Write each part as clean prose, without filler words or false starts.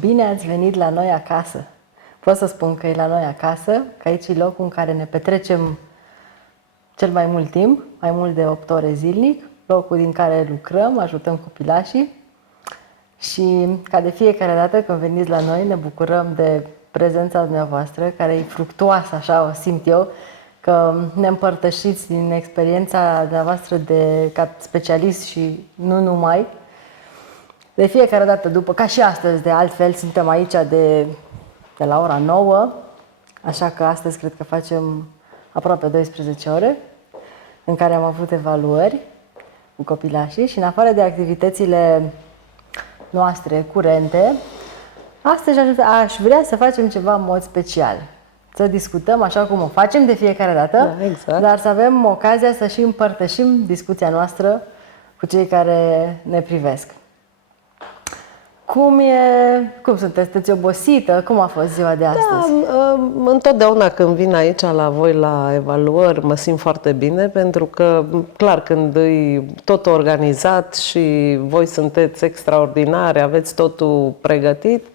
Bine ați venit la noi acasă. Pot să spun că e la noi acasă, că aici e locul în care ne petrecem cel mai mult timp, mai mult de 8 ore zilnic, locul din care lucrăm, ajutăm copilașii și ca de fiecare dată când veniți la noi ne bucurăm de prezența dumneavoastră, care e fructuoasă, așa o simt eu, că ne împărtășiți din experiența dumneavoastră ca specialist și nu numai. De fiecare dată, ca și astăzi, de altfel, suntem aici de la ora 9, așa că astăzi cred că facem aproape 12 ore, în care am avut evaluări cu copilașii și în afară de activitățile noastre curente, astăzi aș vrea să facem ceva în mod special. Să discutăm așa cum o facem de fiecare dată, da, exact. Dar să avem ocazia să și împărtășim discuția noastră cu cei care ne privesc. Cum sunteți? Sunteți obosită? Cum a fost ziua de astăzi? Da, întotdeauna când vin aici la voi la evaluări mă simt foarte bine, pentru că, clar, când e tot organizat și voi sunteți extraordinari, aveți totul pregătit,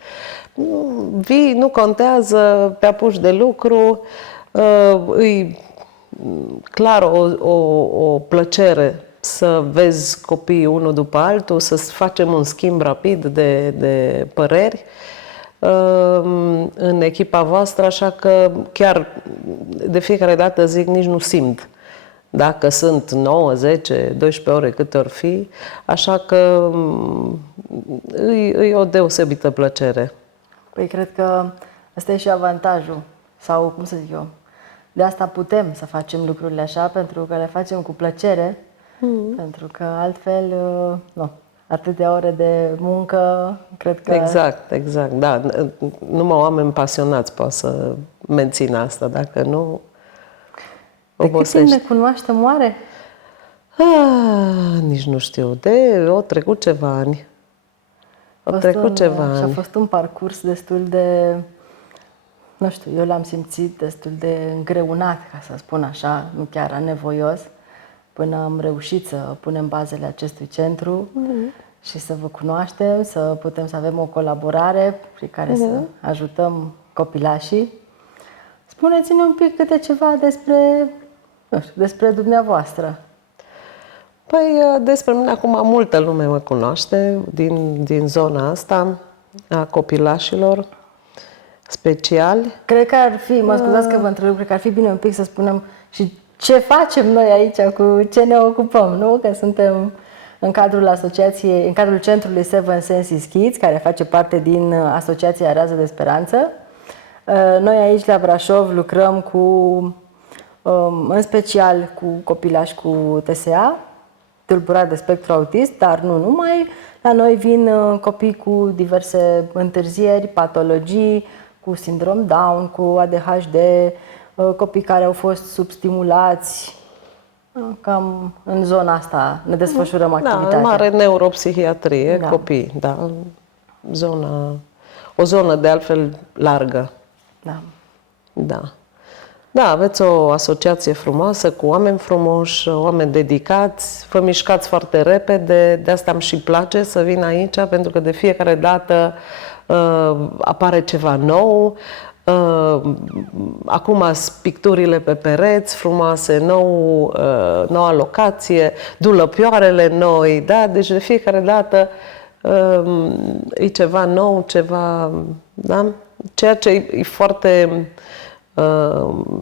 vii, nu contează, te apuci de lucru, e clar o plăcere să vezi copiii unul după altul, să facem un schimb rapid de păreri în echipa voastră, așa că chiar de fiecare dată zic, nici nu simt dacă sunt 9, 10, 12 ore câte ori fi, așa că e o deosebită plăcere. Păi cred că ăsta e și avantajul, sau cum să zic eu, de asta putem să facem lucrurile așa, pentru că le facem cu plăcere, pentru că altfel, nu, atâtea ore de muncă, cred că... Exact, da. Numai oameni pasionați pot să mențină asta, dacă nu, obosești. De cât timp ne cunoaștem oare? Nici nu știu, au trecut ceva ani. Și a fost un parcurs destul de, nu știu, eu l-am simțit destul de îngreunat, ca să spun așa, nu chiar anevoios, până am reușit să punem bazele acestui centru și să vă cunoaștem, să putem să avem o colaborare prin care să ajutăm copilașii. Spuneți-ne un pic câte ceva despre dumneavoastră. Păi, despre mine acum multă lume mă cunoaște din zona asta a copilașilor speciali. Cred că ar fi, mă scuzați că vă întrerup, cred că ar fi bine un pic să spunem și ce facem noi aici, cu ce ne ocupăm, nu? Că suntem în cadrul asociației, în cadrul centrului Seven Senses Kids, care face parte din Asociația Rază de Speranță. Noi aici la Brașov lucrăm în special cu copilași cu TSA, tulburare de spectru autist, dar nu numai. La noi vin copii cu diverse întârzieri, patologii, cu sindrom Down, cu ADHD, copii care au fost substimulați. Cam în zona asta ne desfășurăm activitatea. Da, mare neuropsihiatrie, copii, da. O zonă de altfel largă. Da. Da, aveți o asociație frumoasă cu oameni frumoși, oameni dedicați, vă mișcați foarte repede, de asta îmi și place să vin aici, pentru că de fiecare dată apare ceva nou. Acum picturile pe pereți frumoase, noua locație, dulăpioarele noi, da? Deci de fiecare dată e ceva nou, da? Ceea ce e foarte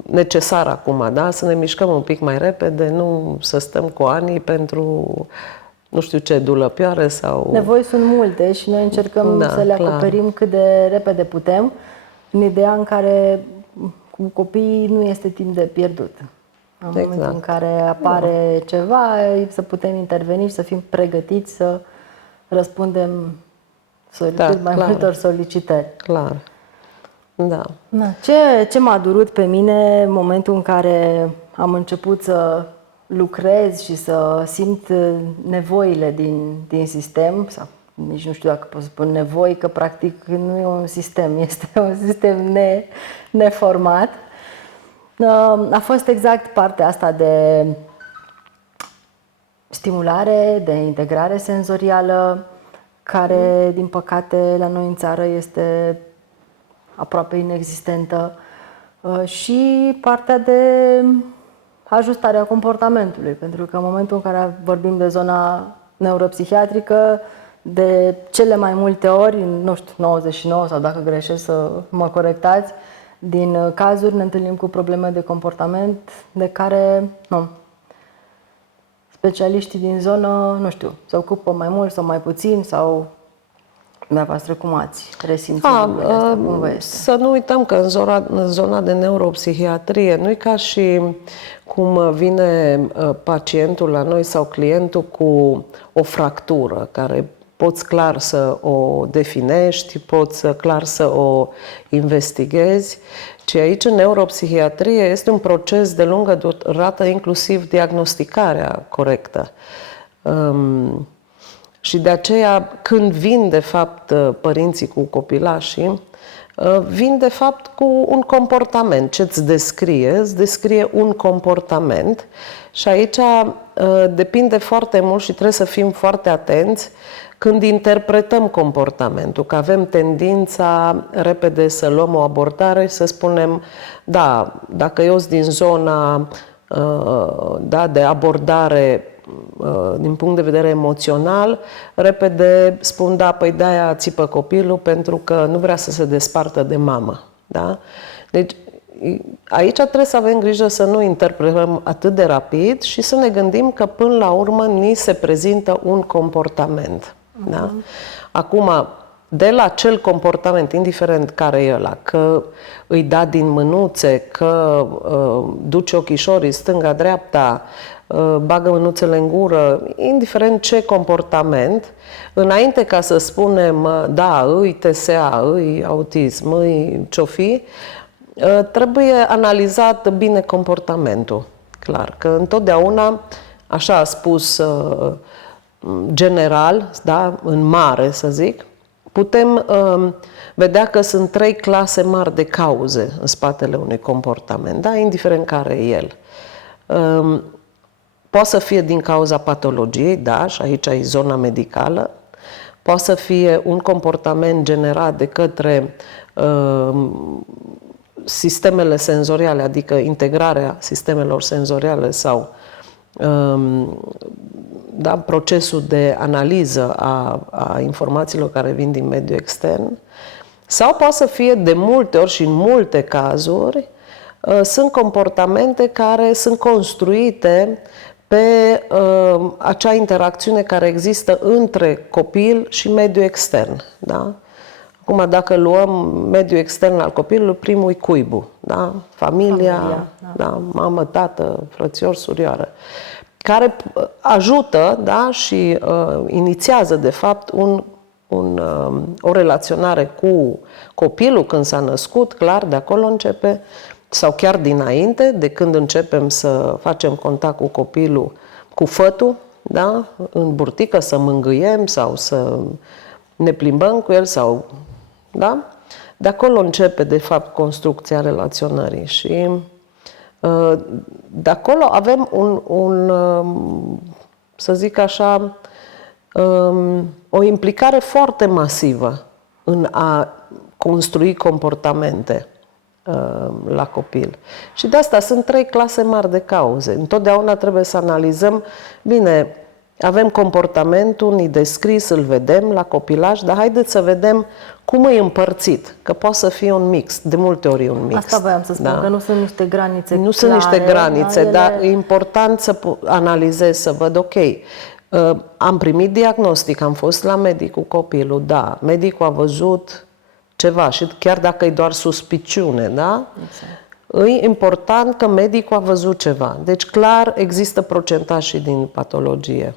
necesar acum, da? Să ne mișcăm un pic mai repede, nu să stăm cu ani pentru nu știu ce, dulăpioare sau... Nevoi sunt multe și noi încercăm să le acoperim cât de repede putem, în ideea în care cu copiii nu este timp de pierdut. În momentul în care apare ceva, să putem interveni și să fim pregătiți să răspundem mai multor solicitări. Clar. Da. Ce m-a durut pe mine în momentul în care am început să lucrez și să simt nevoile din sistem, sau nici nu știu dacă pot să spun nevoi, că practic nu e un sistem, este un sistem neformat. A fost exact partea asta de stimulare, de integrare senzorială, care, din păcate, la noi în țară este aproape inexistentă, și partea de ajustarea comportamentului, pentru că în momentul în care vorbim de zona neuropsihiatrică, de cele mai multe ori, nu știu, 99 sau dacă greșesc să mă corectați, din cazuri ne întâlnim cu probleme de comportament de care, nu, specialiștii din zonă, nu știu, se ocupă mai mult sau mai puțin, sau dumneavoastră cum ați resimțit lucrurile astea? Cum vă este? Să nu uităm că în zona de neuropsihiatrie nu e ca și cum vine pacientul la noi sau clientul cu o fractură care poți clar să o definești, poți clar să o investighezi, ci aici în neuropsihiatrie este un proces de lungă durată, inclusiv diagnosticarea corectă. Și de aceea, când vin, de fapt, părinții cu copilașii, vin, de fapt, cu un comportament. Ce îți descrie? Îți descrie un comportament și aici depinde foarte mult și trebuie să fim foarte atenți când interpretăm comportamentul, că avem tendința repede să luăm o abordare și să spunem, da, dacă eu sunt din zona de abordare din punct de vedere emoțional, repede spun, da, păi de-aia țipă copilul pentru că nu vrea să se despartă de mamă. Da? Deci, aici trebuie să avem grijă să nu interpretăm atât de rapid și să ne gândim că până la urmă ni se prezintă un comportament. Da? Acum, de la acel comportament, indiferent care e ăla, că îi da din mânuțe, că duce ochișorii stânga-dreapta, bagă mânuțele în gură, indiferent ce comportament, înainte ca să spunem, da, îi TSA, îi autism, îi ce-o fi, trebuie analizat bine comportamentul. Clar, că întotdeauna, așa a spus general, da, în mare să zic, putem vedea că sunt 3 clase mari de cauze în spatele unui comportament, da, indiferent care e el. Poate să fie din cauza patologiei, da, și aici e zona medicală. Poate să fie un comportament generat de către sistemele senzoriale, adică integrarea sistemelor senzoriale sau da, procesul de analiză a informațiilor care vin din mediul extern. Sau poate să fie de multe ori și în multe cazuri sunt comportamente care sunt construite pe acea interacțiune care există între copil și mediul extern. Da? Acum, dacă luăm mediul extern al copilului, primul e cuibul. Da? Familia, da? Mamă, tată, frățior, surioară, care ajută, da? Și inițiază, de fapt, o relaționare cu copilul când s-a născut, clar, de acolo începe, sau chiar dinainte, de când începem să facem contact cu copilul, cu fătul, da? În burtică, să mângâiem sau să ne plimbăm cu el, sau, da? De acolo începe, de fapt, construcția relaționării și de acolo avem să zic așa, o implicare foarte masivă în a construi comportamente la copil. Și de asta sunt 3 clase mari de cauze. Întotdeauna trebuie să analizăm, bine, avem comportamentul, ni descris, îl vedem la copilaj, dar haideți să vedem cum e împărțit, că poate să fie un mix, de multe ori e un mix. Asta voiam să spun, da? Că nu sunt niște granițe clare. Nu sunt niște granițe, dar e important să analizez, să văd, ok, am primit diagnostic, am fost la medic cu copilul, da, medicul a văzut ceva și chiar dacă e doar suspiciune, da? Exact. E important că medicul a văzut ceva. Deci, clar, există procentaj și din patologie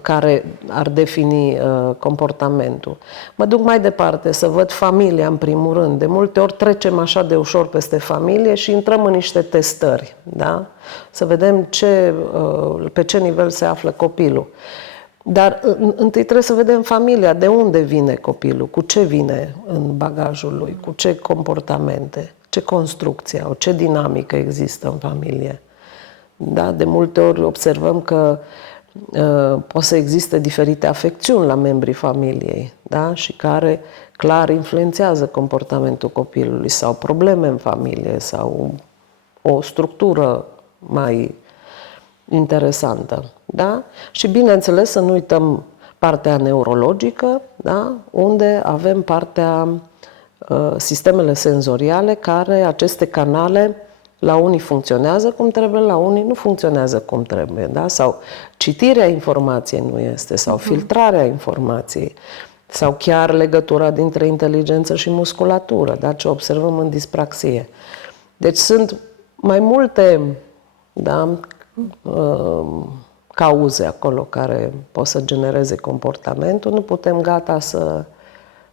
care ar defini comportamentul. Mă duc mai departe, să văd familia în primul rând. De multe ori trecem așa de ușor peste familie și intrăm în niște testări, da? Să vedem pe ce nivel se află copilul. Dar întâi trebuie să vedem familia, de unde vine copilul, cu ce vine în bagajul lui, cu ce comportamente, ce construcție au, ce dinamică există în familie. Da? De multe ori observăm că pot să existe diferite afecțiuni la membrii familiei, da? Și care clar influențează comportamentul copilului sau probleme în familie sau o structură mai interesantă. Da? Și bineînțeles să nu uităm partea neurologică, da? Unde avem partea sistemele senzoriale, care aceste canale la unii funcționează cum trebuie, la unii nu funcționează cum trebuie. Da? Sau citirea informației nu este, sau filtrarea informației, sau chiar legătura dintre inteligență și musculatură, da? Ce observăm în dispraxie. Deci sunt mai multe, da, cauze acolo care pot să genereze comportamentul. Nu putem gata să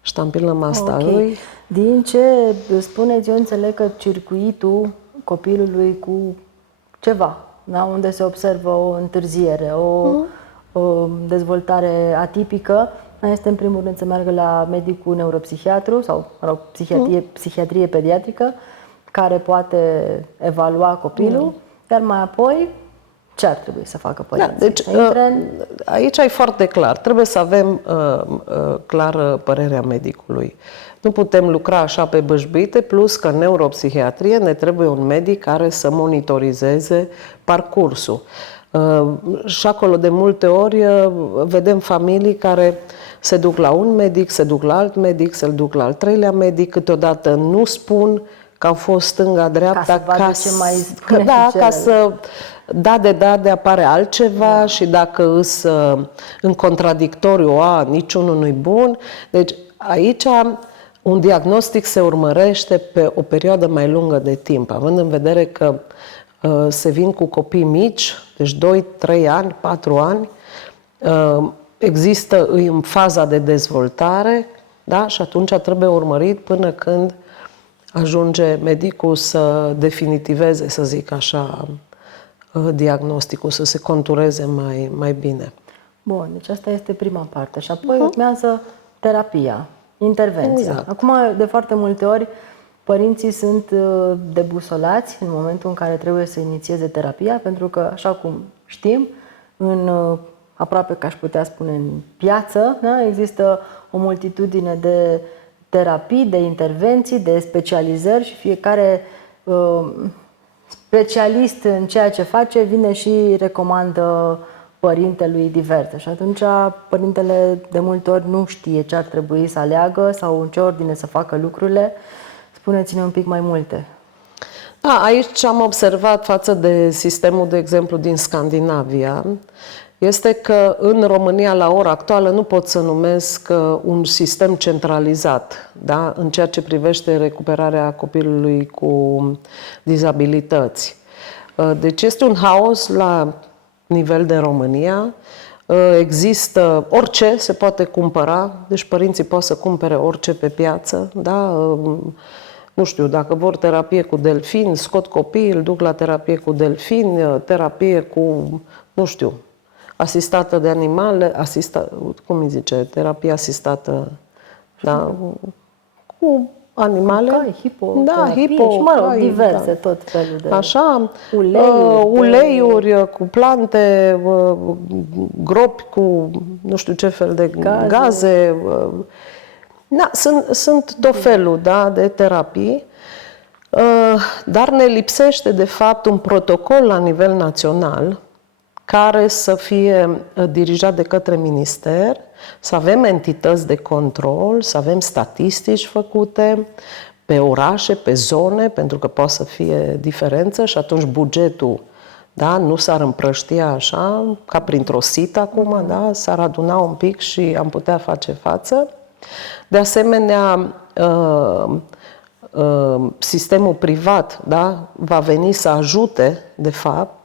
ștampilăm asta. Okay. Din ce spuneți, eu înțeleg că circuitul copilului cu ceva, da? Unde se observă o întârziere, o dezvoltare atipică, este în primul rând să meargă la medicul neuropsihiatru sau psihiatrie pediatrică, care poate evalua copilul, iar mai apoi ce ar trebui să facă părinții? Da, deci aici e foarte clar. Trebuie să avem clară părerea medicului. Nu putem lucra așa pe bâșbâite, plus că în neuropsihiatrie ne trebuie un medic care să monitorizeze parcursul. Și acolo de multe ori vedem familii care se duc la un medic, se duc la alt medic, se duc la al treilea medic, câteodată nu spun că au fost stânga-dreapta, ca să de apare altceva și dacă îs în contradictoriu, niciunul nu-i bun. Deci aici un diagnostic se urmărește pe o perioadă mai lungă de timp, având în vedere că se vin cu copii mici, deci 2, 3 ani, 4 ani, există în faza de dezvoltare, da? Și atunci trebuie urmărit până când ajunge medicul să definitiveze, să zic așa, diagnosticul, să se contureze mai bine. Bun, deci asta este prima parte. Și apoi urmează terapia, intervenția. Exact. Acum, de foarte multe ori, părinții sunt debusolați în momentul în care trebuie să inițieze terapia, pentru că, așa cum știm, aproape că aș putea spune în piață, da? Există o multitudine de terapii, de intervenții, de specializări și fiecare specialist în ceea ce face vine și recomandă părintelui diverse. Și atunci părintele de multe ori nu știe ce ar trebui să aleagă sau în ce ordine să facă lucrurile. Spuneți-ne un pic mai multe. Da, aici am observat față de sistemul, de exemplu, din Scandinavia, este că în România, la ora actuală, nu pot să numesc un sistem centralizat, da? În ceea ce privește recuperarea copilului cu dizabilități. Deci este un haos la nivel de România. Există orice, se poate cumpăra, deci părinții pot să cumpere orice pe piață, da? Nu știu, dacă vor terapie cu delfin, scot copiii, îl duc la terapie cu delfin, terapie cu, nu știu, asistată de animale, cum îi zice, terapie asistată, da, cu animale. Cai, hipo, diverse, da. tot felul de... Așa, uleiuri cu plante, gropi cu nu știu ce fel de gaze. Da, sunt tot felul, da, de terapii, dar ne lipsește, de fapt, un protocol la nivel național care să fie dirijat de către minister, să avem entități de control, să avem statistici făcute pe orașe, pe zone, pentru că poate să fie diferență și atunci bugetul, da, nu s-ar împrăștia așa, ca printr-o sită acum, da, s-ar aduna un pic și am putea face față. De asemenea, sistemul privat, da, va veni să ajute, de fapt,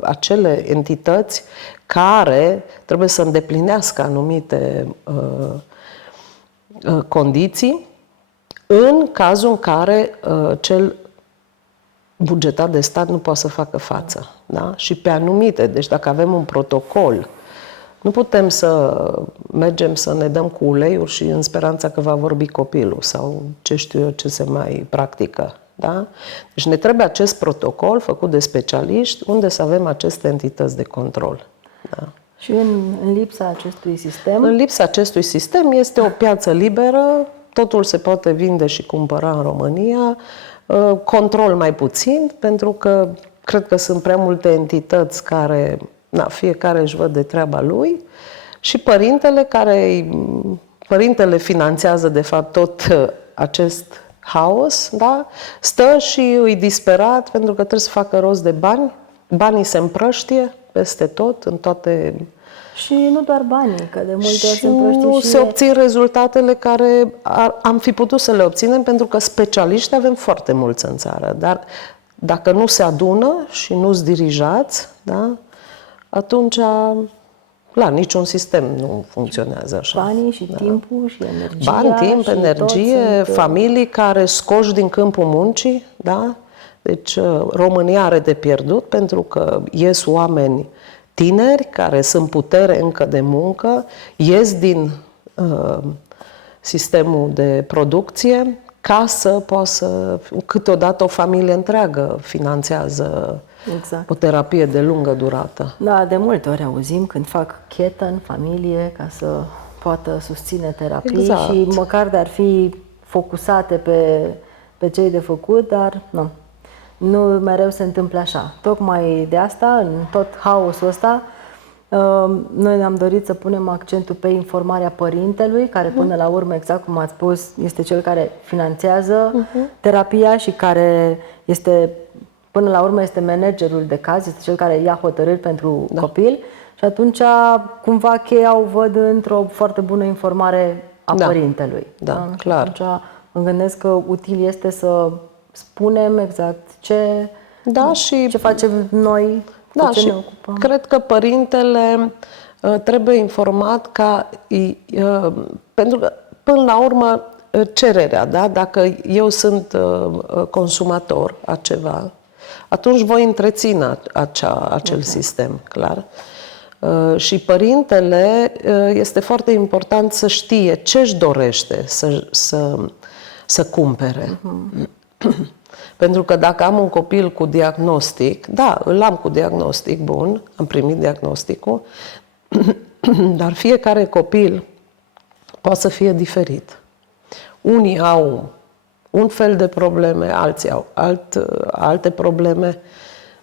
acele entități care trebuie să îndeplinească anumite condiții în cazul în care cel bugetat de stat nu poate să facă față. Da? Și pe anumite, deci dacă avem un protocol, nu putem să mergem să ne dăm cu uleiuri și în speranța că va vorbi copilul sau ce știu eu ce se mai practică. Da? Deci ne trebuie acest protocol făcut de specialiști unde să avem aceste entități de control. Da? Și în lipsa acestui sistem? În lipsa acestui sistem este o piață liberă, totul se poate vinde și cumpăra în România, control mai puțin, pentru că cred că sunt prea multe entități care, fiecare își văd de treaba lui, și părintele finanțează de fapt tot acest haos, da? Stă și îi disperat pentru că trebuie să facă rost de bani, banii se împrăștie peste tot, în toate. Și nu doar banii, că de multe ori Și se împrăștie nu și se obțin rezultatele care am fi putut să le obținem, pentru că specialiști avem foarte mulți în țară, dar dacă nu se adună și nu sunt dirijați, da? Atunci niciun sistem nu funcționează așa. banii și timpul și energia. Bani, timp, și energie, familii care scoși din câmpul muncii, da? Deci România are de pierdut pentru că ies oameni tineri care sunt putere încă de muncă, ies din sistemul de producție ca să poată câteodată o familie întreagă finanțează Exact. o terapie de lungă durată. Da, de multe ori auzim când fac chetă în familie ca să poată susține terapii Exact. și măcar de ar fi focusate pe cei de făcut, dar nu mereu se întâmplă așa. Tocmai de asta, în tot haosul ăsta, noi ne-am dorit să punem accentul pe informarea părintelui, care până la urmă, exact cum ați spus, este cel care finanțează terapia și care este, până la urmă, este managerul de caz, este cel care ia hotărâri pentru copil. Și atunci, cumva, cheia o văd într-o foarte bună informare a părintelui. Da, clar. Atunci mă gândesc că util este să spunem exact ce facem noi, da, cu ce și ne ocupăm. cred că părintele trebuie informat pentru că, până la urmă, cererea, da? Dacă eu sunt consumator a ceva, atunci voi întreține acel sistem, clar. Și părintele este foarte important să știe ce își dorește să cumpere. Pentru că dacă am un copil cu diagnostic, îl am cu diagnostic bun, am primit diagnosticul, dar fiecare copil poate să fie diferit. Unii au un fel de probleme, alții au alte probleme.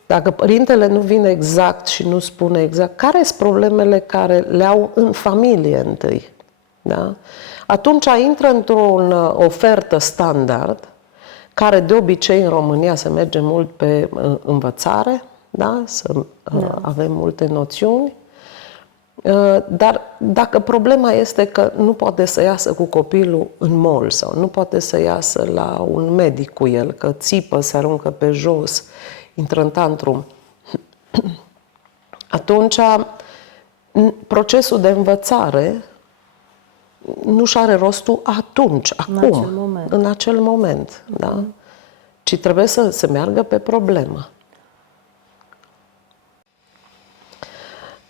Dacă părintele nu vine exact și nu spune exact care sunt problemele care le au în familie întâi, da? Atunci intră într-o ofertă standard, care de obicei în România se merge mult pe învățare, da? Avem multe noțiuni, dar dacă problema este că nu poate să iasă cu copilul în mall sau nu poate să iasă la un medic cu el, că țipă, se aruncă pe jos, intră în tantrum, atunci procesul de învățare nu și are rostul atunci, acum, în acel moment, da? Ci trebuie să se meargă pe problemă.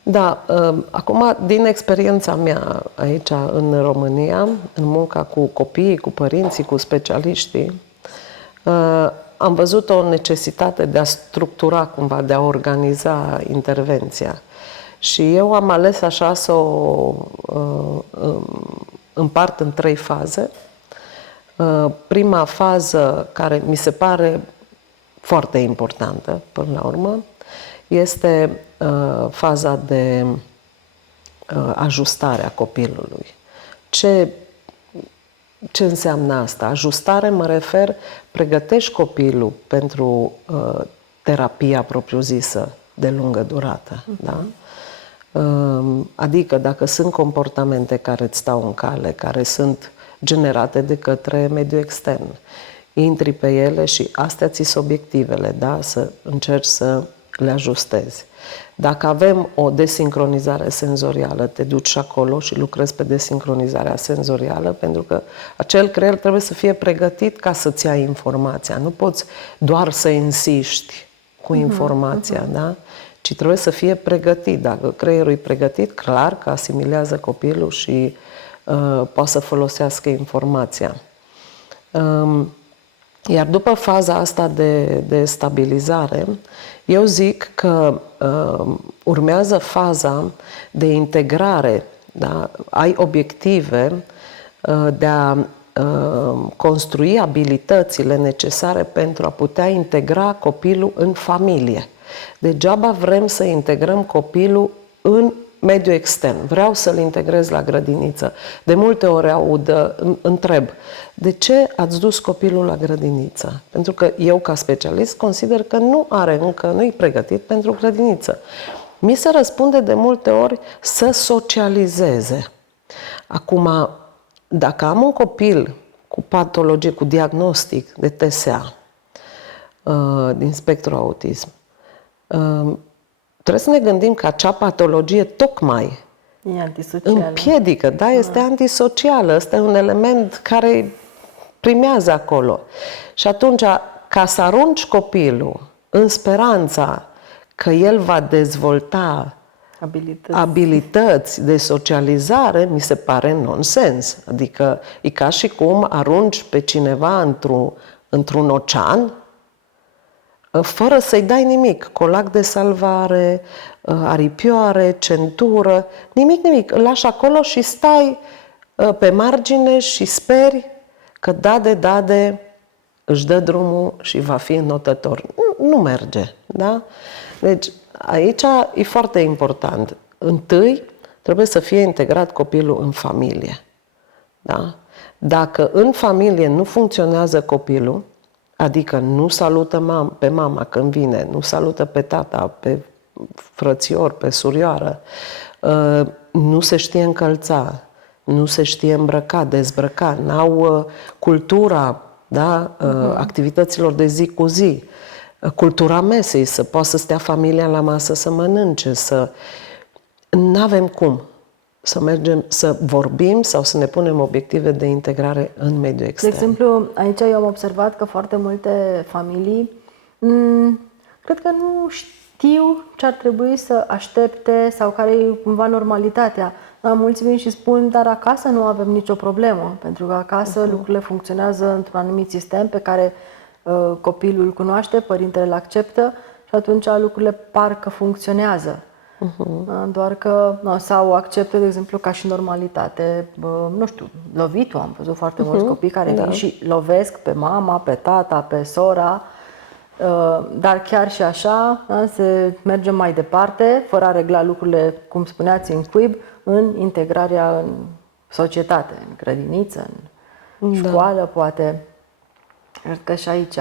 Da, acum, din experiența mea aici în România, în munca cu copiii, cu părinții, cu specialiștii, am văzut o necesitate de a structura cumva, de a organiza intervenția. Și eu am ales așa să o împart în 3 faze. Prima fază, care mi se pare foarte importantă până la urmă, este faza de ajustare a copilului. Ce înseamnă asta? Ajustare, mă refer, pregătești copilul pentru terapia propriu-zisă de lungă durată. Da? Adică dacă sunt comportamente care îți stau în cale, care sunt generate de către mediul extern, intri pe ele și astea ți sunt obiectivele, da? Să încerci să le ajustezi. Dacă avem o desincronizare senzorială, te duci acolo și lucrezi pe desincronizarea senzorială, pentru că acel creier trebuie să fie pregătit ca să-ți ia informația. Nu poți doar să insiști cu informația, da? Ci trebuie să fie pregătit. Dacă creierul e pregătit, clar că asimilează copilul și poate să folosească informația. Iar după faza asta de stabilizare, eu zic că urmează faza de integrare, da? Ai obiective de a construi abilitățile necesare pentru a putea integra copilul în familie. Degeaba vrem să integrăm copilul în mediul extern. Vreau să-l integrez la grădiniță. De multe ori întreb, de ce ați dus copilul la grădiniță? Pentru că eu, ca specialist, consider că nu-i pregătit pentru grădiniță. Mi se răspunde de multe ori să socializeze. Acum, dacă am un copil cu patologie, cu diagnostic de TSA, din spectru autism, trebuie să ne gândim că acea patologie tocmai împiedică, da, este antisocială, este un element care primează acolo. Și atunci, ca să arunci copilul în speranța că el va dezvolta abilități de socializare, mi se pare nonsens. Adică e ca și cum arunci pe cineva într-un ocean fără să-i dai nimic. Colac de salvare, aripioare, centură, nimic. Îl lași acolo și stai pe margine și speri că Dade își dă drumul și va fi înnotător. Nu merge, da? Deci, aici e foarte important. Întâi, trebuie să fie integrat copilul în familie. Da? Dacă în familie nu funcționează copilul, adică nu salută pe mama când vine, nu salută pe tata, pe frățior, pe surioară, nu se știe încălța, nu se știe îmbrăca, dezbrăca, n-au cultura, da? Activităților de zi cu zi, cultura mesei, să poată să stea familia la masă să mănânce, n-avem cum să mergem să vorbim sau să ne punem obiective de integrare în mediul extern. De exemplu, aici eu am observat că foarte multe familii cred că nu știu ce ar trebui să aștepte sau care e cumva normalitatea. Mulți vin și spun, dar acasă nu avem nicio problemă, pentru că acasă lucrurile funcționează într-un anumit sistem pe care copilul îl cunoaște, părintele îl acceptă și atunci lucrurile par că funcționează. Doar că sau acceptă, de exemplu, ca și normalitate, nu știu, lovitul. Am văzut foarte mulți copii care vin și lovesc pe mama, pe tata, pe sora, dar chiar și așa se merge mai departe, fără a regla lucrurile, cum spuneați, în cuib, în integrarea în societate, în grădiniță, în școală, poate. Cred că și aici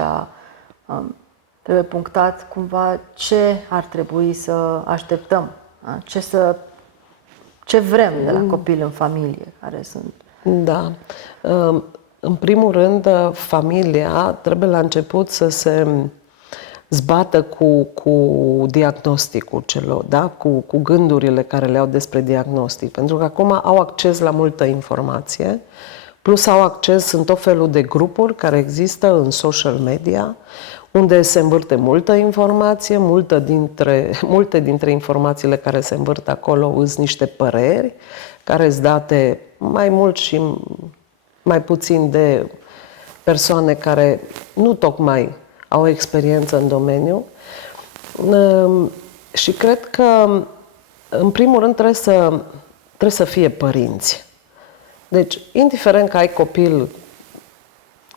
trebuie punctat cumva ce ar trebui să așteptăm, ce vrem de la copil în familie, care sunt. Da. În primul rând, familia trebuie la început să se zbată cu diagnosticul celor, da? cu gândurile care le au despre diagnostic. Pentru că acum au acces la multă informație, plus au acces în tot felul de grupuri care există în social media, unde se învârte multă informație, multe dintre informațiile care se învârt acolo sunt niște păreri, care sunt date mai mult și mai puțin de persoane care nu tocmai au experiență în domeniu. Și cred că, în primul rând, trebuie să fie părinți. Deci, indiferent că ai copil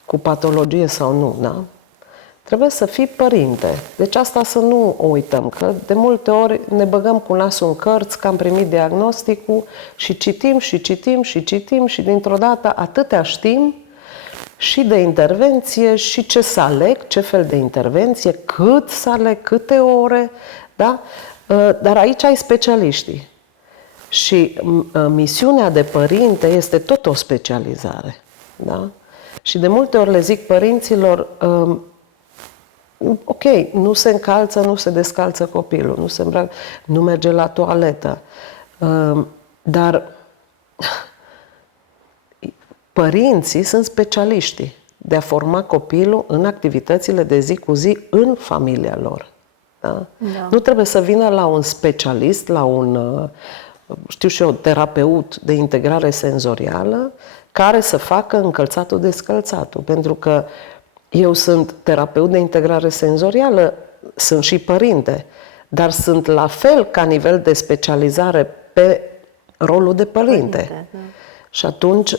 cu patologie sau nu, da? Trebuie să fii părinte. Deci asta să nu o uităm, că de multe ori ne băgăm cu nasul în cărți, că am primit diagnosticul și citim și dintr-o dată atâtea știm și de intervenție și ce să aleg, ce fel de intervenție, cât să aleg, câte ore, da? Dar aici ai specialiștii. Și misiunea de părinte este tot o specializare, da? Și de multe ori le zic părinților, ok, nu se încalță, nu se descalță copilul, nu se îmbracă, nu merge la toaletă, dar părinții sunt specialiștii de a forma copilul în activitățile de zi cu zi în familia lor. Da? Da. Nu trebuie să vină la un specialist, la un, știu și eu, terapeut de integrare senzorială care să facă încălțatul descălțatul, pentru că Eu sunt terapeut de integrare senzorială, sunt și părinte, dar sunt la fel ca nivel de specializare pe rolul de părinte. Da. Și atunci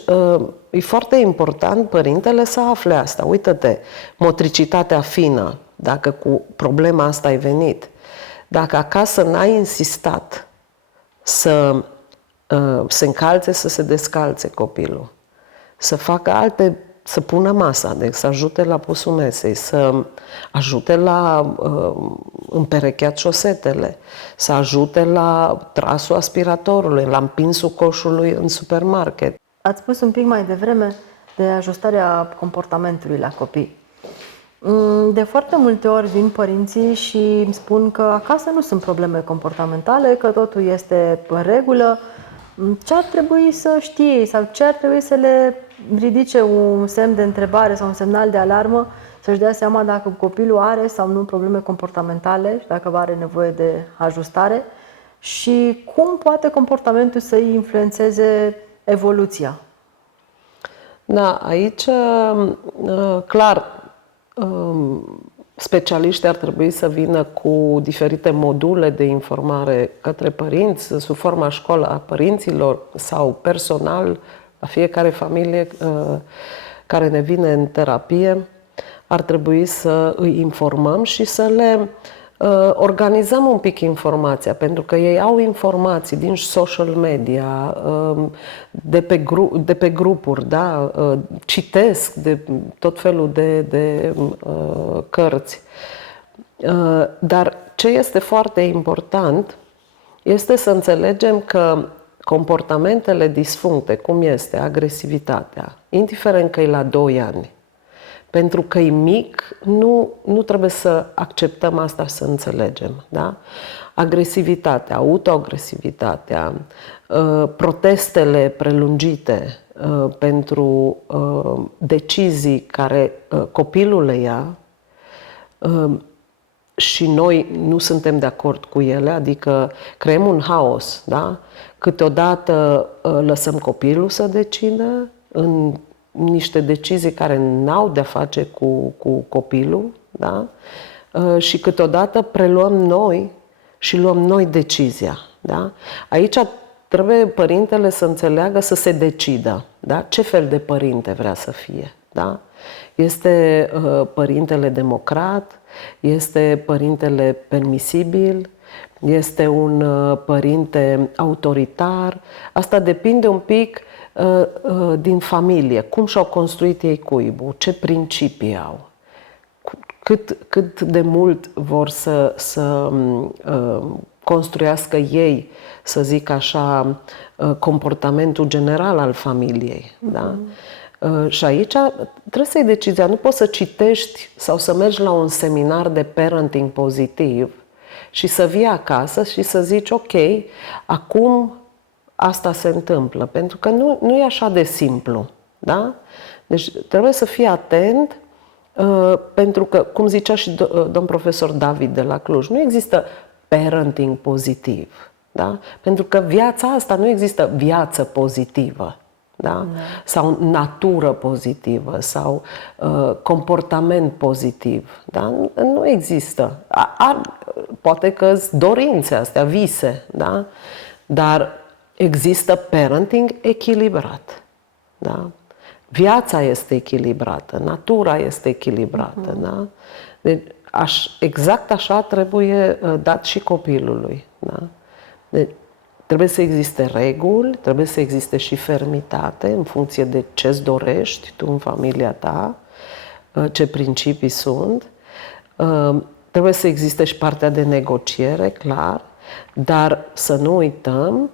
e foarte important părintele să afle asta. Uită-te, motricitatea fină, dacă cu problema asta ai venit, dacă acasă n-ai insistat să se încalțe, să se descalțe copilul, să facă să pună masa, deci să ajute la pusul mesei, să ajute la împerecheat șosetele, să ajute la trasul aspiratorului, la împinsul coșului în supermarket. Ați spus un pic mai devreme de ajustarea comportamentului la copii. De foarte multe ori vin părinții și îmi spun că acasă nu sunt probleme comportamentale, că totul este în regulă. Ce ar trebui să știe sau ce ar trebui să le ridice un semn de întrebare sau un semnal de alarmă să-și dea seama dacă copilul are sau nu probleme comportamentale și dacă are nevoie de ajustare și cum poate comportamentul să-i influențeze evoluția? Da, aici, clar, specialiștii ar trebui să vină cu diferite module de informare către părinți, sub forma școală a părinților sau personal, la fiecare familie care ne vine în terapie. Ar trebui să îi informăm și să le organizăm un pic informația, pentru că ei au informații din social media, de pe grupuri, da? Citesc de tot felul de cărți. Dar ce este foarte important este să înțelegem că comportamentele disfuncte, cum este agresivitatea, indiferent că e la 2 ani, pentru că e mic, nu trebuie să acceptăm asta și să înțelegem. Da? Agresivitatea, autoagresivitatea, protestele prelungite pentru decizii care copilul le ia și noi nu suntem de acord cu ele, adică creăm un haos. Da? Câteodată lăsăm copilul să decidă în niște decizii care n-au de-a face cu copilul, da? Și câteodată preluăm noi și luăm noi decizia. Da? Aici trebuie părintele să înțeleagă, să se decidă. Da? Ce fel de părinte vrea să fie. Da? Este părintele democrat, este părintele permisibil, este un părinte autoritar. Asta depinde un pic din familie, cum și-au construit ei cuibul, ce principii au, cât de mult vor să construiască ei, să zic așa, comportamentul general al familiei. Da? Și aici trebuie să iei decizia. Nu poți să citești sau să mergi la un seminar de parenting pozitiv și să vii acasă și să zici, ok, acum asta se întâmplă, pentru că nu e așa de simplu. Da? Deci trebuie să fii atent, pentru că, cum zicea și domn profesor David de la Cluj, nu există parenting pozitiv. Da? Pentru că viața asta nu există viață pozitivă. Da? Sau natură pozitivă sau comportament pozitiv. Da? Nu există. Poate că sunt dorințe astea, vise, da? Dar există parenting echilibrat. Da? Viața este echilibrată, natura este echilibrată. Da? Deci, exact așa trebuie dat și copilului. Da? Deci, trebuie să existe reguli, trebuie să existe și fermitate în funcție de ce-ți dorești tu în familia ta, ce principii sunt. Trebuie să existe și partea de negociere, clar, dar să nu uităm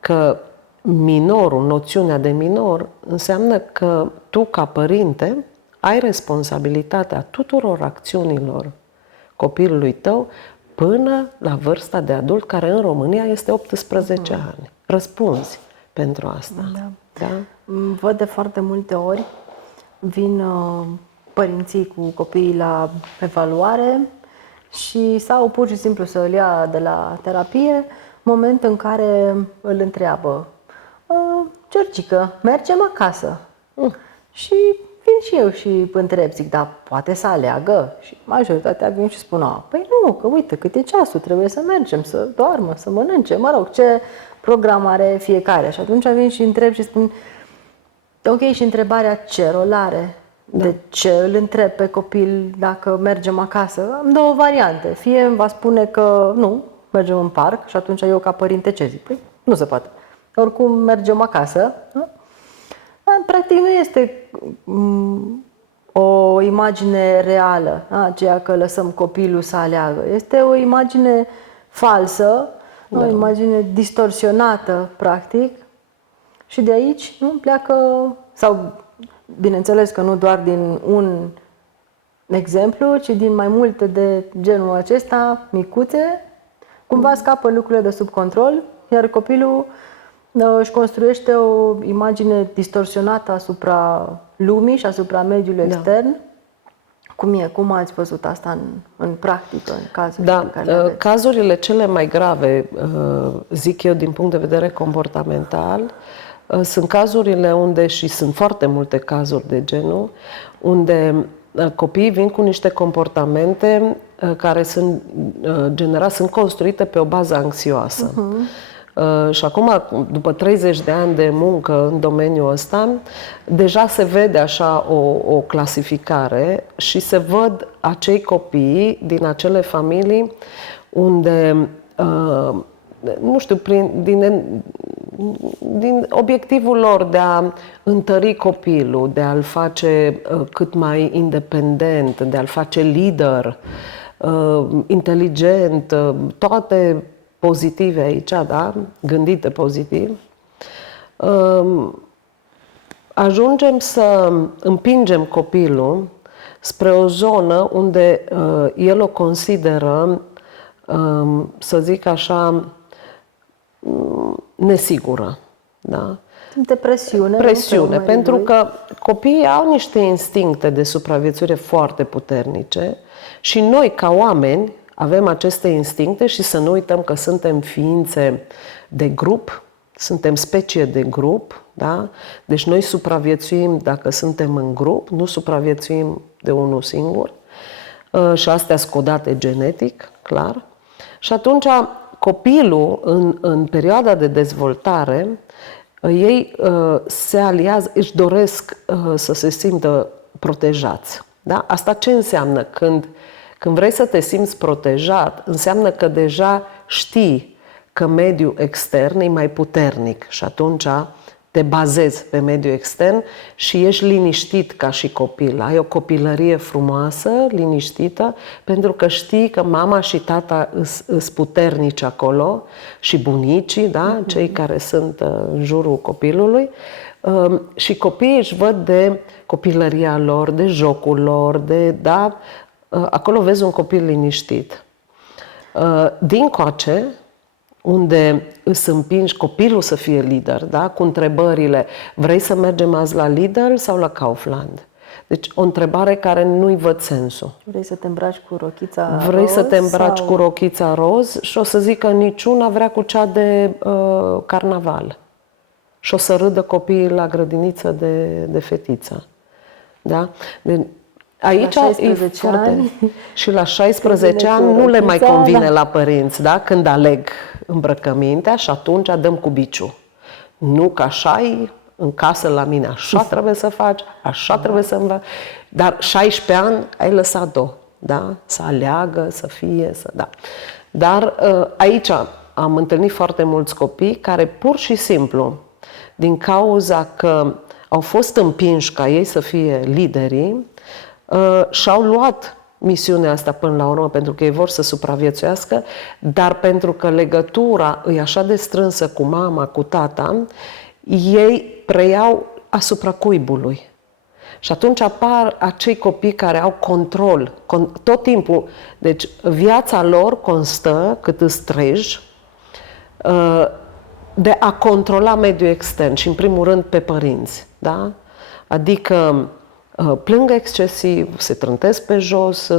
că minorul, noțiunea de minor, înseamnă că tu, ca părinte, ai responsabilitatea tuturor acțiunilor copilului tău până la vârsta de adult, care în România este 18 ani. Răspunzi pentru asta. Da. Da? Văd de foarte multe ori, vin părinții cu copiii la evaluare și sau pur și simplu să îl ia de la terapie, moment în care îl întreabă: Georgică, mergem acasă? Și vin și eu și întreb, zic, da, poate să aleagă? Și majoritatea vin și spun, păi nu, că uite, cât e ceasul, trebuie să mergem, să doarmă, să mănânce, mă rog, ce program are fiecare. Și atunci vin și întreb și spun, ok, și întrebarea ce rol are? De ce îl întreb pe copil dacă mergem acasă? Am două variante. Fie îmi va spune că nu, mergem în parc și atunci eu ca părinte ce zic? Păi nu se poate. Oricum mergem acasă. Nu? Practic nu este o imagine reală, aceea că lăsăm copilul să aleagă. Este o imagine falsă, o imagine distorsionată, practic, și de aici nu pleacă, sau bineînțeles că nu doar din un exemplu, ci din mai multe de genul acesta, micuțe, cumva scapă lucrurile de sub control, iar copilul își construiește o imagine distorsionată asupra lumii și asupra mediului extern. Cum ați văzut asta în practică, în cazurile pe care le aveți? Cazurile cele mai grave, zic eu, din punct de vedere comportamental, sunt cazurile unde, și sunt foarte multe cazuri de genul, unde copiii vin cu niște comportamente care sunt construite pe o bază anxioasă. Și acum, după 30 de ani de muncă în domeniul ăsta, deja se vede așa o clasificare și se văd acei copii din acele familii unde, nu știu, din obiectivul lor de a întări copilul, de a-l face cât mai independent, de a-l face lider, inteligent, toate pozitive aici, da? Gândite pozitiv, ajungem să împingem copilul spre o zonă unde el o consideră, să zic așa, nesigură. Da? Presiune, pentru că copiii au niște instincte de supraviețuire foarte puternice și noi, ca oameni, avem aceste instincte și să nu uităm că suntem ființe de grup, suntem specie de grup, da? Deci noi supraviețuim dacă suntem în grup, nu supraviețuim de unul singur, și astea sunt codate genetic, clar. Și atunci copilul, în perioada de dezvoltare, ei se aliază, își doresc să se simtă protejați. Da? Asta ce înseamnă? Când vrei să te simți protejat, înseamnă că deja știi că mediul extern e mai puternic și atunci te bazezi pe mediul extern și ești liniștit ca și copil. Ai o copilărie frumoasă, liniștită, pentru că știi că mama și tata îs puternici acolo și bunicii, da? Cei care sunt în jurul copilului. Și copiii își văd de copilăria lor, de jocul lor, da? Acolo vezi un copil liniștit. Dincoace, unde îți împingi copilul să fie lider, da? Cu întrebările, vrei să mergem azi la Lidl sau la Kaufland? Deci o întrebare care nu-i văd sensul. Vrei să te îmbraci cu rochița roz? Vrei să te îmbraci cu rochița roz și o să zic că niciuna vrea cu cea de carnaval. Și o să râdă copiii la grădiniță de fetiță. Da? Aici la 16 ani, și la 16 ani nu le mai convine la părinți, da? Când aleg îmbrăcămintea și atunci dăm cu biciu. Nu că așa-i în casă la mine, așa trebuie să faci, așa trebuie să învăț. Dar 16 ani ai lăsat-o, da? Să aleagă, să fie, da. Dar aici am întâlnit foarte mulți copii care pur și simplu, din cauza că au fost împinși ca ei să fie liderii, și-au luat misiunea asta până la urmă pentru că ei vor să supraviețuiască, dar pentru că legătura e așa de strânsă cu mama, cu tata, ei preiau asupra cuibului. Și atunci apar acei copii care au control, tot timpul. Deci viața lor constă, cât îți trăiești, de a controla mediul extern și în primul rând pe părinți. Da? Adică plâng excesiv, se trântesc pe jos,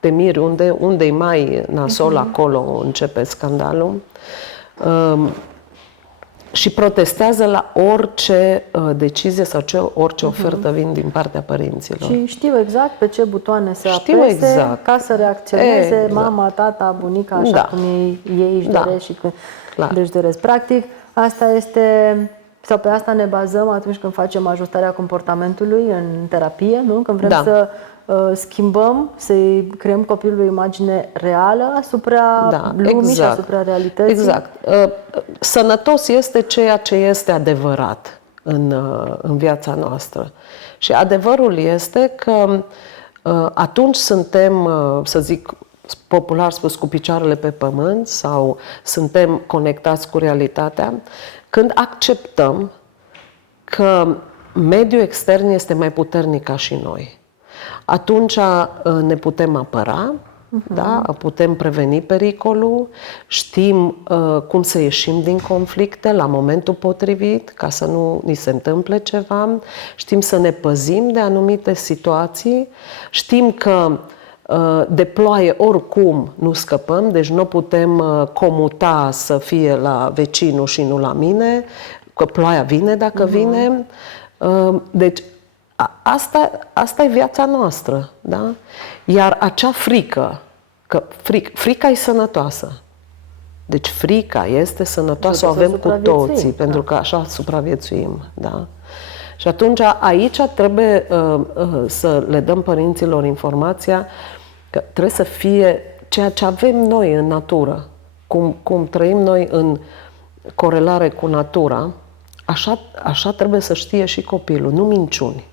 te miri unde e mai nasol, acolo începe scandalul. și protestează la orice decizie sau orice ofertă vin din partea părinților. Și știu exact pe ce butoane să Știu apese exact. ca să reacționeze Exact. mama, tata, bunica, așa cum ei își doresc și când își doresc. Practic, asta este, sau pe asta ne bazăm atunci când facem ajustarea comportamentului în terapie, nu? Când vrem să schimbăm, să-i creăm copilului o imagine reală asupra lumii și asupra realității. Exact. Sănătos este ceea ce este adevărat în viața noastră. Și adevărul este că atunci suntem, să zic, popular spus, cu picioarele pe pământ sau suntem conectați cu realitatea, când acceptăm că mediul extern este mai puternic ca și noi. Atunci ne putem apăra, da? Putem preveni pericolul, știm cum să ieșim din conflicte la momentul potrivit, ca să nu ni se întâmple ceva, știm să ne păzim de anumite situații, știm că de ploaie oricum nu scăpăm, deci nu putem comuta să fie la vecinul și nu la mine, că ploaia vine dacă vine. Deci asta e viața noastră, da? Iar acea frică, că frica e sănătoasă. Deci frica este sănătoasă, o avem cu toții, pentru că așa supraviețuim, da? Și atunci aici trebuie să le dăm părinților informația că trebuie să fie ceea ce avem noi în natură, cum trăim noi în corelare cu natura, așa trebuie să știe și copilul, nu minciuni.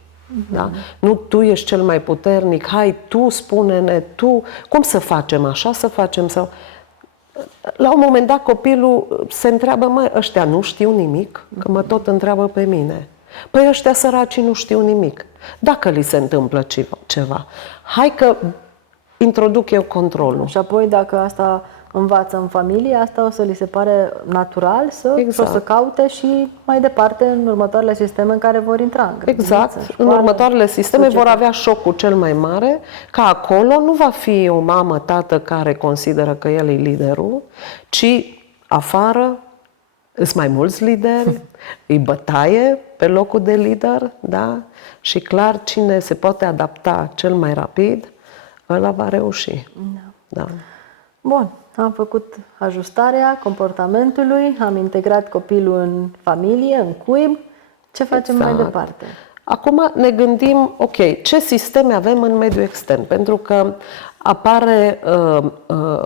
Da? Nu tu ești cel mai puternic, hai tu spune-ne, tu, cum să facem așa, să facem sau... La un moment dat copilul se întreabă, măi, ăștia nu știu nimic, că mă tot întreabă pe mine. Păi ăștia săraci nu știu nimic. Dacă li se întâmplă ceva, hai că introduc eu controlul. Și apoi dacă asta învață în familie, asta o să li se pare natural să caute și mai departe în următoarele sisteme în care vor intra. Exact. Școală, în următoarele sisteme vor avea șocul cel mai mare, că acolo nu va fi o mamă, tată care consideră că el e liderul, ci afară sunt mai mulți lideri, îi bătaie pe locul de lider, da? Și clar, cine se poate adapta cel mai rapid, ăla va reuși. Da. Bun. Am făcut ajustarea comportamentului, am integrat copilul în familie, în cuib. Ce facem mai departe? Acum ne gândim, ok, ce sisteme avem în mediul extern? Pentru că apare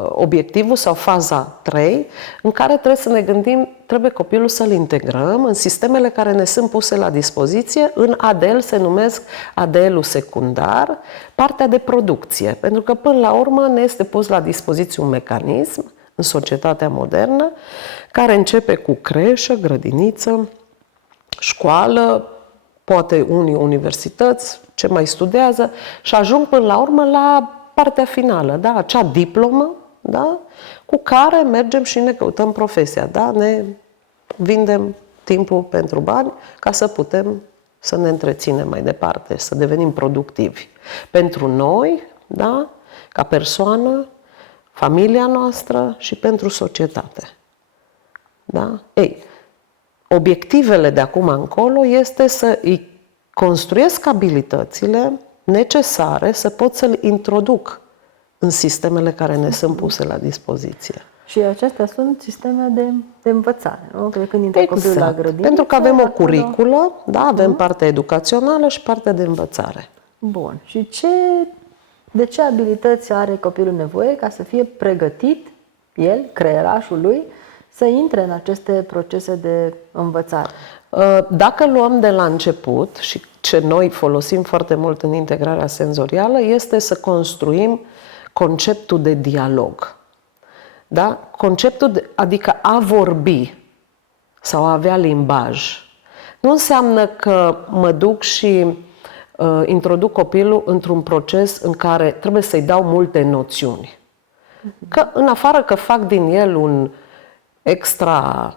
obiectivul sau faza 3, în care trebuie să ne gândim, trebuie copilul să-l integrăm în sistemele care ne sunt puse la dispoziție. În ADL se numesc ADL-ul secundar, partea de producție. Pentru că până la urmă ne este pus la dispoziție un mecanism în societatea modernă care începe cu creșă, grădiniță, școală, poate unii universități, ce mai studiază și ajung până la urmă la partea finală, da? Acea diplomă, da? Cu care mergem și ne căutăm profesia, da? Ne vindem timpul pentru bani ca să putem să ne întreținem mai departe, să devenim productivi. Pentru noi, da? Ca persoană, familia noastră și pentru societate. Da? Ei, obiectivele de acum încolo este să îi construiesc abilitățile necesare să pot să-l introduc în sistemele care ne sunt puse la dispoziție. Și acestea sunt sisteme de învățare, nu? Că când intră copilul la grădiniță... Pentru că avem o curiculă, da, avem partea educațională și partea de învățare. Bun. Și de ce abilități are copilul nevoie ca să fie pregătit, el, creierașul lui, să intre în aceste procese de învățare? Dacă luăm de la început, și ce noi folosim foarte mult în integrarea senzorială, este să construim conceptul de dialog. Da? Conceptul adică a vorbi sau a avea limbaj. Nu înseamnă că mă duc și introduc copilul într-un proces în care trebuie să-i dau multe noțiuni. Că în afară că fac din el un extra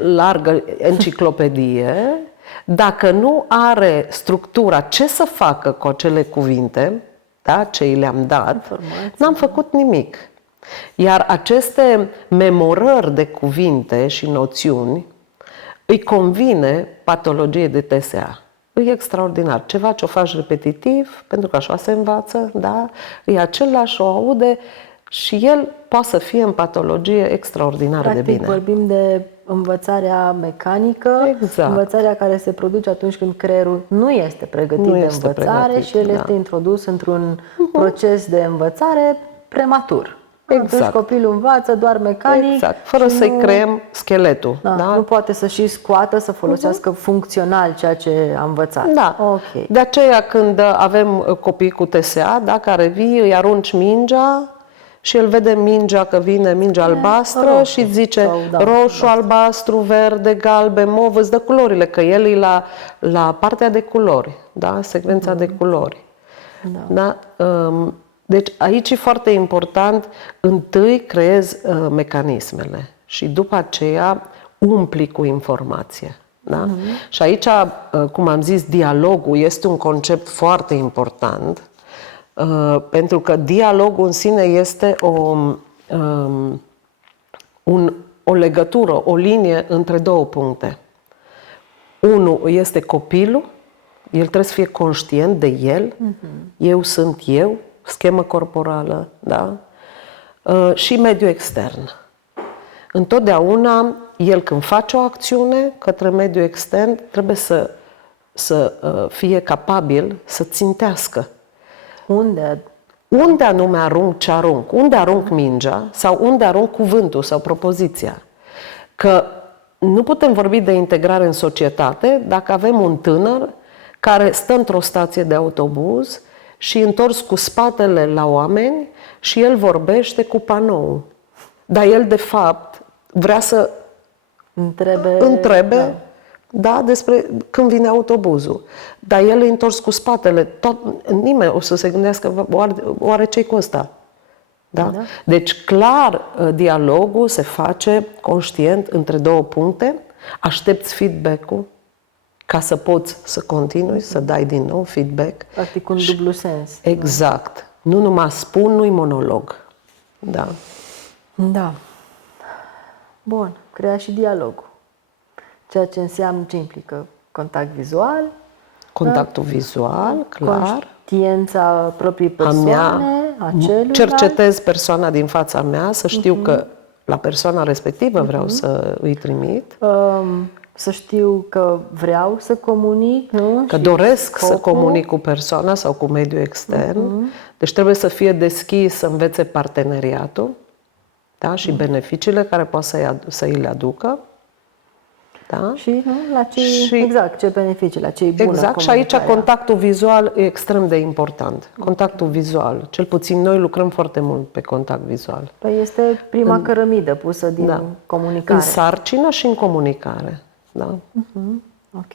largă enciclopedie, dacă nu are structura ce să facă cu acele cuvinte, da, ce i le-am dat, n-am făcut nimic. Iar aceste memorări de cuvinte și noțiuni îi convine patologie de TSA. E extraordinar. Ceva ce o faci repetitiv, pentru că așa se învață, da? E același, o aude și el poate să fie în patologie extraordinar Practic, de bine. vorbim de învățarea mecanică, Exact. învățarea care se produce atunci când creierul nu este pregătit de învățare și el este introdus într-un proces de învățare prematur. Atunci Exact. copilul învață doar mecanic. Exact, fără să-i creăm scheletul. Nu poate să și scoată, să folosească funcțional ceea ce a învățat. Da. Ok. De aceea când avem copii cu TSA, da, care vii, îi arunci mingea și el vede mingea că vine mingea albastră roșu. și zice Sau, roșu, albastru, verde, galben, mov, îți dă culorile, că el e la partea de culori, da? Secvența de culori. Da? Deci aici e foarte important, întâi creezi mecanismele și după aceea umpli cu informație. Da? Și aici, cum am zis, dialogul este un concept foarte important, pentru că dialogul în sine este o legătură, o linie între două puncte. Unul este copilul, el trebuie să fie conștient de el, eu sunt eu, schemă corporală, da? Și mediul extern. Întotdeauna, el când face o acțiune către mediul extern, trebuie să fie capabil să țintească. Unde anume arunc ce arunc? Unde arunc mingea sau unde arunc cuvântul sau propoziția? Că nu putem vorbi de integrare în societate dacă avem un tânăr care stă într-o stație de autobuz și întors cu spatele la oameni și el vorbește cu panou. Dar el, de fapt, vrea să întrebe da, despre când vine autobuzul. Dar el e întors cu spatele. Nimeni o să se gândească, oare ce-i cu ăsta? Da? Deci, clar, dialogul se face conștient între două puncte, aștepți feedback-ul ca să poți să continui, să dai din nou feedback. Practic un dublu sens. Exact. Nu numai spun, nu-i monolog. Da. Da. Bun. Crea și dialogul. Ceea ce înseamnă, ce implică contact vizual. Contactul vizual, clar. Conștiința proprii persoane, a celuilalt. Cercetez persoana din fața mea, să știu că la persoana respectivă vreau să îi trimit. Să știu că vreau să comunic, nu? Că doresc să comunic cu persoana sau cu mediul extern. Deci trebuie să fie deschis, să învețe parteneriatul, da? Și beneficiile care poate să îi le aducă. Da? Și la exact, ce beneficii, la ce e bună exact, și aici contactul vizual e extrem de important. Contactul vizual. Cel puțin noi lucrăm foarte mult pe contact vizual. Păi este prima cărămidă pusă din comunicare. În sarcină și în comunicare. Da. Ok.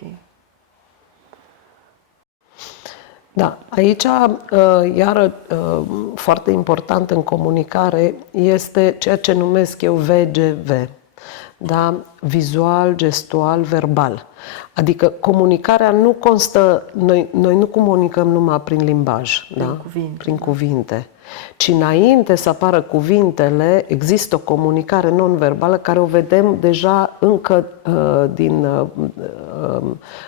Da, aici, iară, foarte important în comunicare este ceea ce numesc eu VGV. Da? Vizual, gestual, verbal. Adică comunicarea nu constă, noi nu comunicăm numai prin limbaj, prin cuvinte, ci înainte să apară cuvintele, există o comunicare non-verbală care o vedem deja încă din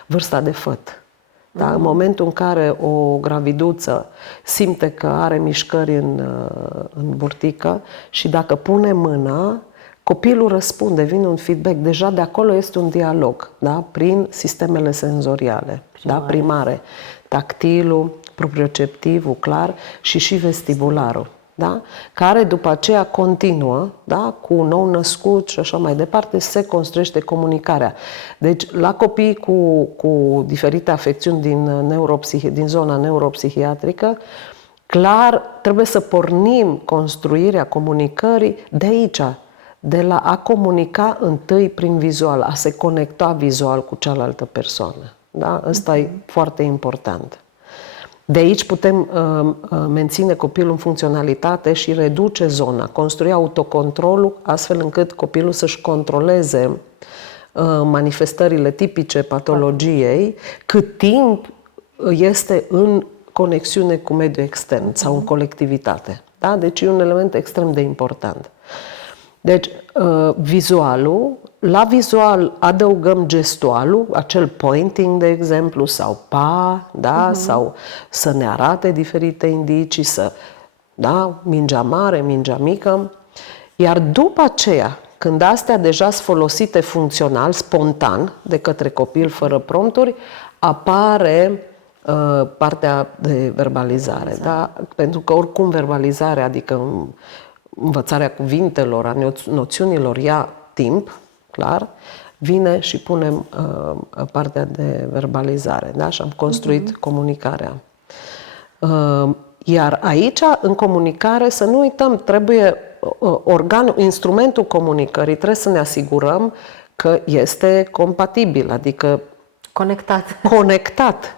vârsta de făt. Da? În momentul în care o graviduță simte că are mișcări în burtică și dacă pune mâna, copilul răspunde, vine un feedback. Deja de acolo este un dialog, da? Prin sistemele senzoriale, primare. Tactilul, proprioceptivul, clar, și vestibularul. Da? Care după aceea continuă, da? Cu un nou născut și așa mai departe, se construiește comunicarea. Deci la copii cu diferite afecțiuni din zona neuropsihiatrică, clar trebuie să pornim construirea comunicării de aici, de la a comunica întâi prin vizual, a se conecta vizual cu cealaltă persoană. Da? Ăsta e foarte important. De aici putem menține copilul în funcționalitate și reduce zona, construi autocontrolul astfel încât copilul să-și controleze manifestările tipice patologiei cât timp este în conexiune cu mediul extern sau în colectivitate. Da? Deci e un element extrem de important. Deci, vizualul, la vizual adăugăm gestualul, acel pointing, de exemplu, sau pa, da? Sau să ne arate diferite indicii, da? Mingea mare, mingea mică. Iar după aceea, când astea deja sunt folosite funcțional, spontan, de către copil fără prompturi, apare partea de verbalizare. Exact. Da? Pentru că oricum verbalizarea, adică învățarea cuvintelor, a noțiunilor, ia timp, clar, vine și punem partea de verbalizare. Da? Și am construit comunicarea. Iar aici, în comunicare, să nu uităm, trebuie instrumentul comunicării, trebuie să ne asigurăm că este compatibil, adică conectat,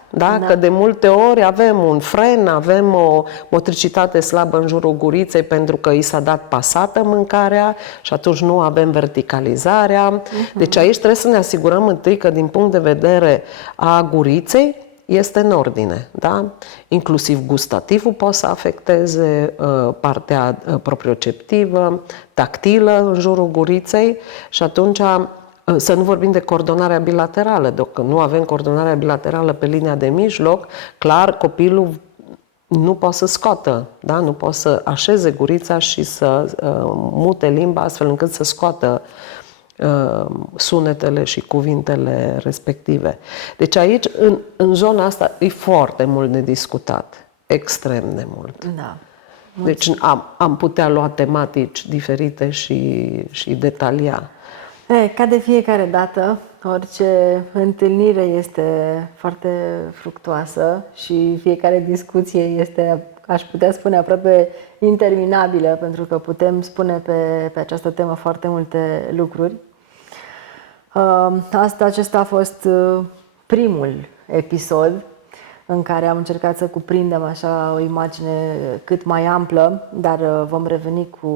da? Da. Că de multe ori avem un fren, avem o motricitate slabă în jurul guriței pentru că i s-a dat pasată mâncarea și atunci nu avem verticalizarea. Deci aici trebuie să ne asigurăm întâi că din punct de vedere a guriței este în ordine, da? Inclusiv gustativul poate să afecteze partea proprioceptivă, tactilă în jurul guriței și atunci să nu vorbim de coordonarea bilaterală. Dacă nu avem coordonarea bilaterală pe linia de mijloc, clar, copilul nu poate să scoată, da? Nu poate să așeze gurița și să mute limba astfel încât să scoată sunetele și cuvintele respective. Deci aici, în zona asta, e foarte mult de discutat. Extrem de mult. Da. Deci am putea lua tematici diferite și detalia. Ca de fiecare dată, orice întâlnire este foarte fructuoasă și fiecare discuție este, aș putea spune, aproape interminabilă, pentru că putem spune pe această temă foarte multe lucruri. Acesta a fost primul episod în care am încercat să cuprindem așa o imagine cât mai amplă, dar vom reveni cu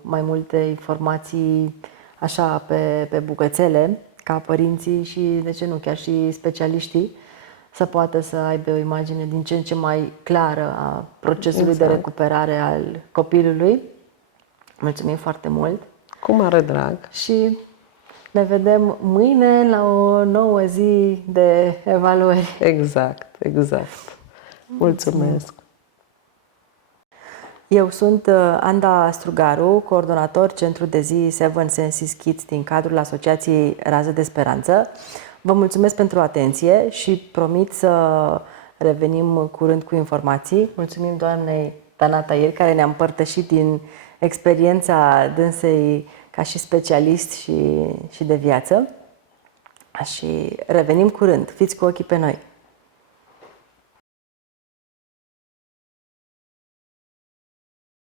mai multe informații așa pe bucățele, ca părinții și, de ce nu, chiar și specialiștii să poată să aibă o imagine din ce în ce mai clară a procesului de recuperare al copilului. Mulțumim foarte mult! Cu mare drag! Și ne vedem mâine la o nouă zi de evaluări. Exact. Mulțumesc! Eu sunt Anda Strugaru, coordonator Centru de Zi Seven Senses Kids din cadrul Asociației Rază de Speranță. Vă mulțumesc pentru atenție și promit să revenim curând cu informații. Mulțumim doamnei Tanata Ieri, care ne-a împărtășit din experiența dânsei ca și specialist și de viață. Și revenim curând. Fiți cu ochii pe noi!